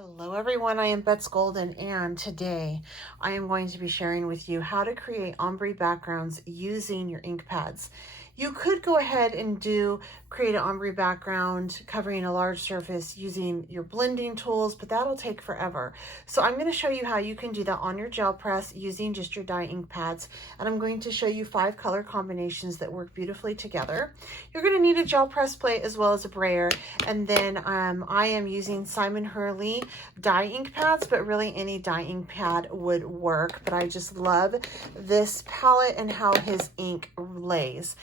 Hello everyone, I am Bets Golden, and today I am going to be sharing with you how to create ombre backgrounds using your ink pads. You could go ahead and create an ombre background covering a large surface using your blending tools, but that'll take forever. So I'm going to show you how you can do that on your gel press using just your dye ink pads, and I'm going to show you 5 color combinations that work beautifully together. You're going to need a gel press plate as well as a brayer, and then I am using Simon Hurley dye ink pads, but really any dye ink pad would work, but I just love this palette and how his ink lays.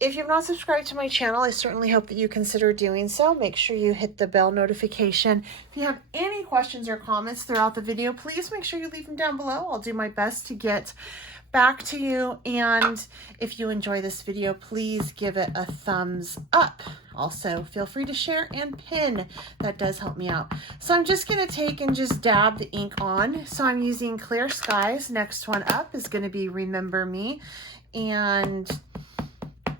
If you've not subscribed to my channel, I certainly hope that you consider doing so. Make sure you hit the bell notification. If you have any questions or comments throughout the video, please make sure you leave them down below. I'll do my best to get back to you. And if you enjoy this video, please give it a thumbs up. Also, feel free to share and pin. That does help me out. So I'm just going to take and just dab the ink on. So I'm using Clear Skies. Next one up is going to be Remember Me. And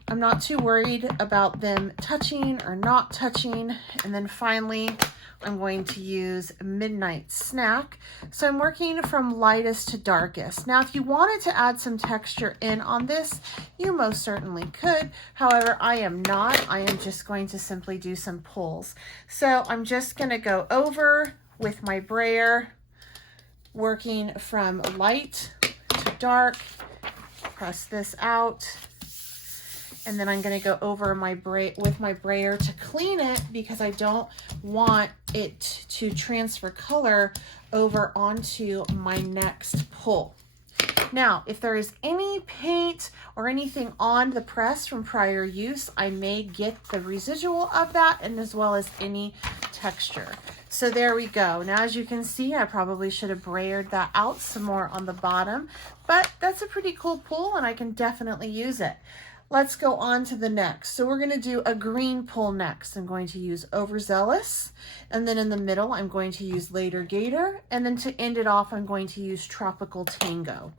I'm not too worried about them touching or not touching. And then finally, I'm going to use Midnight Snack. So I'm working from lightest to darkest. Now, if you wanted to add some texture in on this, you most certainly could. However, I am not. I am just going to simply do some pulls. So I'm just going to go over with my brayer, working from light to dark. Press this out. And then I'm going to go over with my brayer to clean it because I don't want it to transfer color over onto my next pull. Now, if there is any paint or anything on the press from prior use, I may get the residual of that, and as well as any texture. So there we go. Now, as you can see, I probably should have brayered that out some more on the bottom, but that's a pretty cool pull and I can definitely use it. Let's go on to the next. So we're going to do a green pull next. I'm going to use Overzealous, and then in the middle I'm going to use Later Gator, and then to end it off I'm going to use Tropical Tango.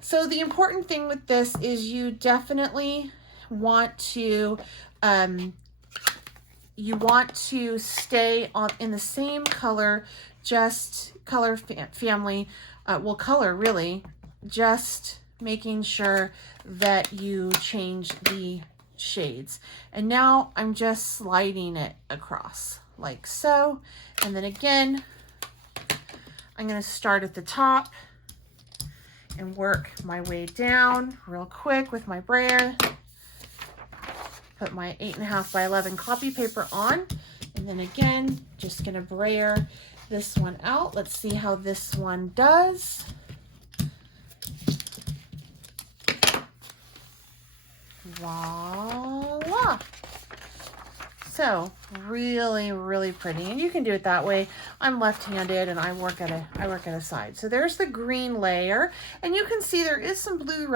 So the important thing with this is you definitely want to stay in the same color, family, color really, just making sure that you change the shades. And now I'm just sliding it across like so. And then again, I'm going to start at the top and work my way down real quick with my brayer. Put my 8.5 by 11 copy paper on. And then again, just going to brayer this one out. Let's see how this one does. Voila! So really, really pretty, and you can do it that way. I'm left-handed and I work at a side. So there's the green layer, and you can see there is some blue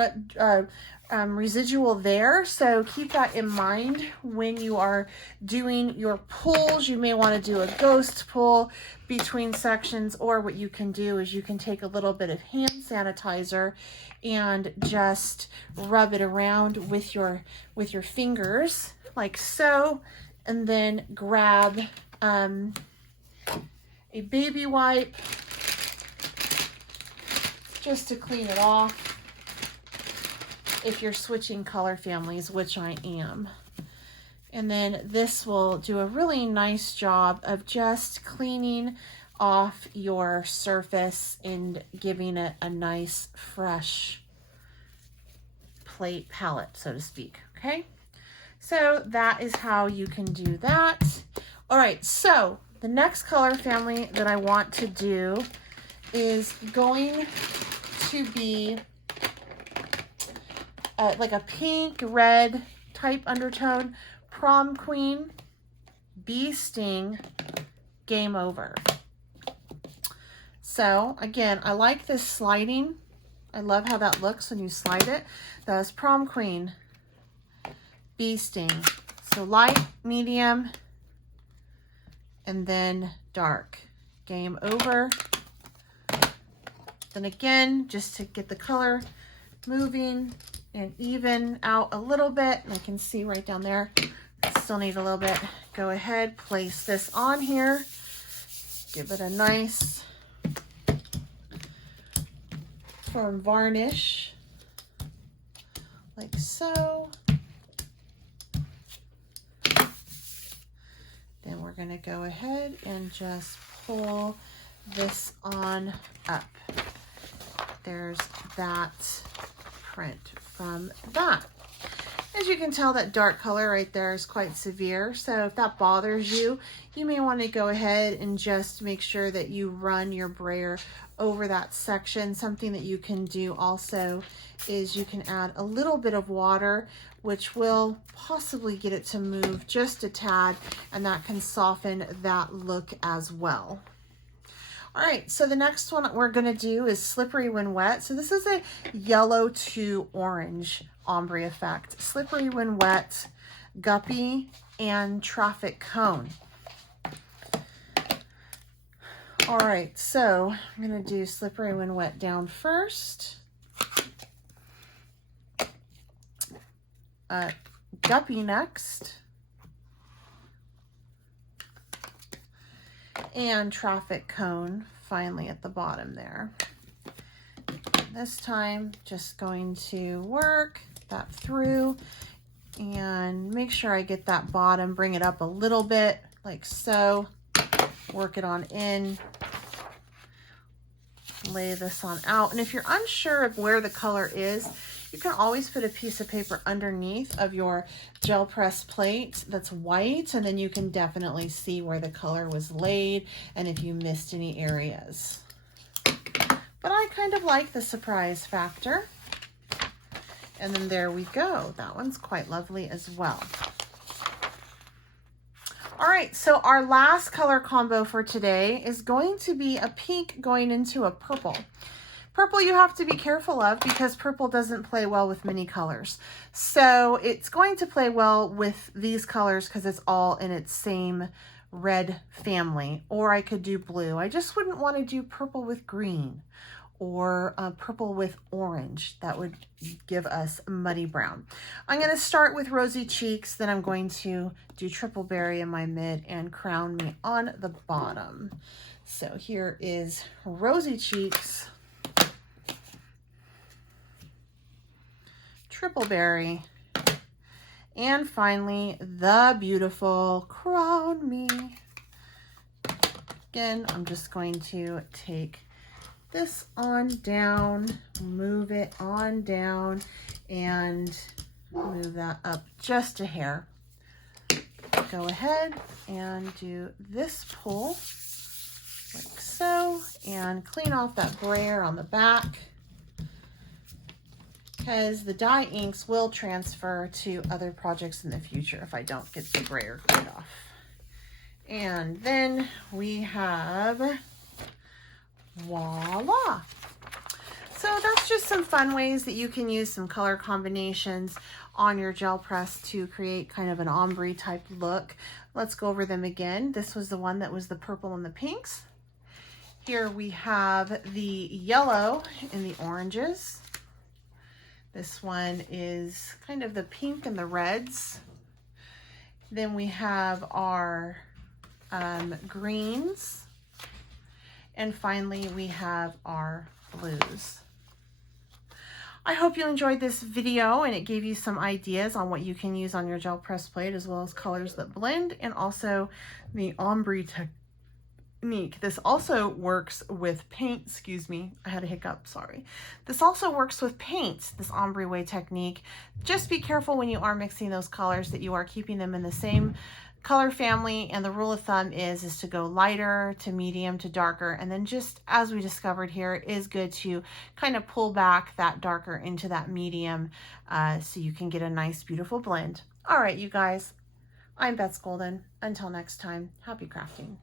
residual there. So keep that in mind when you are doing your pulls. You may want to do a ghost pull between sections, or what you can do is you can take a little bit of hand sanitizer and just rub it around with your fingers like so, and then grab a baby wipe just to clean it off if you're switching color families, which I am. And then this will do a really nice job of just cleaning off your surface and giving it a nice fresh plate palette, so to speak. Okay, so that is how you can do that. All right, so the next color family that I want to do is going to be like a pink red type undertone. Prom Queen, Bee Sting, Game Over. So again, I like this sliding. I love how that looks when you slide it. That was Prom Queen, Bee Sting. So light, medium, and then dark. Game Over. Then again, just to get the color moving and even out a little bit, and I can see right down there, still need a little bit. Go ahead, place this on here. Give it a nice firm varnish, like so. Then we're going to go ahead and just pull this on up. There's that print from that. As you can tell, that dark color right there is quite severe. So if that bothers you, you may want to go ahead and just make sure that you run your brayer over that section. Something that you can do also is you can add a little bit of water, which will possibly get it to move just a tad, and that can soften that look as well. All right, so the next one we're gonna do is Slippery When Wet. So this is a yellow to orange ombre effect. Slippery When Wet, Guppy, and Traffic Cone. All right, so I'm gonna do Slippery When Wet down first. Guppy next. And Traffic Cone finally at the bottom there. This time, just going to work that through and make sure I get that bottom, bring it up a little bit like so, work it on in, lay this on out. And if you're unsure of where the color is, you can always put a piece of paper underneath of your gel press plate that's white, and then you can definitely see where the color was laid and if you missed any areas. But I kind of like the surprise factor. And then there we go. That one's quite lovely as well. All right, so our last color combo for today is going to be a pink going into a purple. Purple you have to be careful of because purple doesn't play well with many colors. So it's going to play well with these colors because it's all in its same red family. Or I could do blue. I just wouldn't want to do purple with green or purple with orange. That would give us muddy brown. I'm going to start with Rosy Cheeks, then I'm going to do Triple Berry in my mid and Crown Me on the bottom. So here is Rosy Cheeks, Triple Berry, and finally the beautiful Crown Me. Again, I'm just going to take this on down, move it on down, and move that up just a hair. Go ahead and do this pull like so, and clean off that brayer on the back, because the dye inks will transfer to other projects in the future if I don't get the brayer cleaned off. And then we have, voila. So that's just some fun ways that you can use some color combinations on your gel press to create kind of an ombre type look. Let's go over them again. This was the one that was the purple and the pinks. Here we have the yellow and the oranges. This one is kind of the pink and the reds. Then we have our greens. And finally, we have our blues. I hope you enjoyed this video and it gave you some ideas on what you can use on your gel press plate, as well as colors that blend, and also the ombre technique. This also works with paint, excuse me, I had a hiccup, sorry. This also works with paint, this ombre way technique. Just be careful when you are mixing those colors that you are keeping them in the same color family, and the rule of thumb is to go lighter to medium to darker, and then just as we discovered here, it is good to kind of pull back that darker into that medium so you can get a nice beautiful blend. All right, you guys, I'm Beth Golden. Until next time, happy crafting.